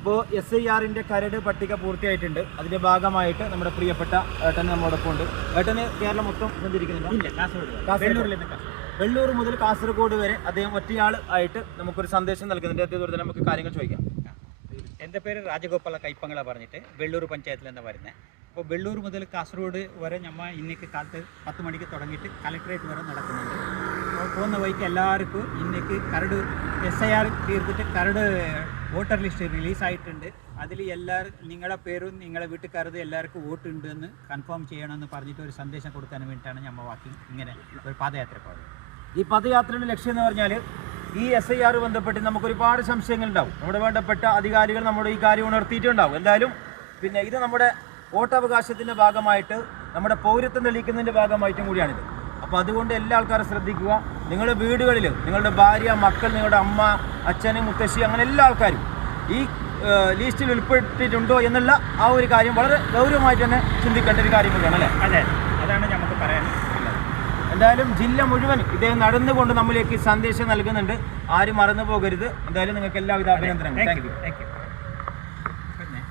അപ്പോൾ SIR-ന്റെ കരട് പട്ടിക പൂർത്തിയായിട്ടുണ്ട്. അതിന്റെ ഭാഗമായിട്ട് നമ്മുടെ പ്രിയപ്പെട്ട ഏട്ടൻ നമ്മോടൊപ്പം ഉണ്ട്. ഏട്ടന് കേരളം മൊത്തം സഞ്ചരിക്കുന്നുണ്ട്. വെള്ളൂർ മുതൽ കാസർഗോഡ് വരെ അദ്ദേഹം ഒറ്റയാൾ ആയിട്ട് നമുക്കൊരു സന്ദേശം നൽകുന്നുണ്ട്. അദ്ദേഹത്തോട് തന്നെ നമുക്ക് കാര്യങ്ങൾ ചോദിക്കാം. എൻ്റെ പേര് രാജഗോപാല കൈപ്പങ്ങള പറഞ്ഞിട്ട് വെള്ളൂർ പഞ്ചായത്തിൽ നിന്ന് വരുന്നത്. അപ്പോൾ വെള്ളൂർ മുതൽ കാസർഗോഡ് വരെ നമ്മൾ ഇന്നേക്ക് കാലത്ത് 10 മണിക്ക് തുടങ്ങിയിട്ട് കളക്ടറേറ്റ് വരെ നടക്കുന്നുണ്ട്. അപ്പോൾ പോകുന്ന വഴിക്ക് എല്ലാവർക്കും ഇന്നേക്ക് കരട് SIR തീർത്തിട്ട് കരട് വോട്ടർ ലിസ്റ്റ് റിലീസായിട്ടുണ്ട്. അതിൽ എല്ലാവരും നിങ്ങളുടെ പേരും നിങ്ങളുടെ വീട്ടുകാരത് എല്ലാവർക്കും വോട്ടുണ്ട് എന്ന് കൺഫേം ചെയ്യണമെന്ന് പറഞ്ഞിട്ട് ഒരു സന്ദേശം കൊടുക്കാൻ വേണ്ടിയിട്ടാണ് നമ്മൾ വാക്കിംഗ് ഇങ്ങനെ ഒരു പാദയാത്ര പോകുന്നത്. ഈ പദയാത്രയുടെ ലക്ഷ്യം എന്ന് പറഞ്ഞാൽ ഈ SIR ബന്ധപ്പെട്ട് നമുക്ക് ഒരുപാട് സംശയങ്ങളുണ്ടാവും. നമ്മുടെ വേണ്ടപ്പെട്ട അധികാരികൾ നമ്മുടെ ഈ കാര്യം ഉണർത്തിയിട്ടുണ്ടാവും. എന്തായാലും പിന്നെ ഇത് നമ്മുടെ വോട്ടവകാശത്തിൻ്റെ ഭാഗമായിട്ട് നമ്മുടെ പൗരത്വം തെളിയിക്കുന്നതിൻ്റെ ഭാഗമായിട്ടും കൂടിയാണിത്. അപ്പോൾ അതുകൊണ്ട് എല്ലാ ആൾക്കാരും ശ്രദ്ധിക്കുക. നിങ്ങളുടെ വീടുകളിൽ നിങ്ങളുടെ ഭാര്യ, മക്കൾ, നിങ്ങളുടെ അമ്മ, അച്ഛന്, മുത്തശ്ശി, അങ്ങനെ എല്ലാ ആൾക്കാരും ഈ ലിസ്റ്റിൽ ഉൾപ്പെട്ടിട്ടുണ്ടോ എന്നുള്ള ആ ഒരു കാര്യം വളരെ ഗൗരവമായിട്ട് തന്നെ ചിന്തിക്കേണ്ട ഒരു കാര്യം കൂടിയാണ് അല്ലേ? അതെ, അതാണ് നമുക്ക് പറയാനുള്ളത്. എന്തായാലും ജില്ല മുഴുവൻ ഇദ്ദേഹം നടന്നുകൊണ്ട് നമ്മളിലേക്ക് സന്ദേശം നൽകുന്നുണ്ട്. ആരും മറന്നു പോകരുത്. എന്തായാലും നിങ്ങൾക്ക് എല്ലാവിധ അഭിനന്ദനങ്ങളും. Thank U.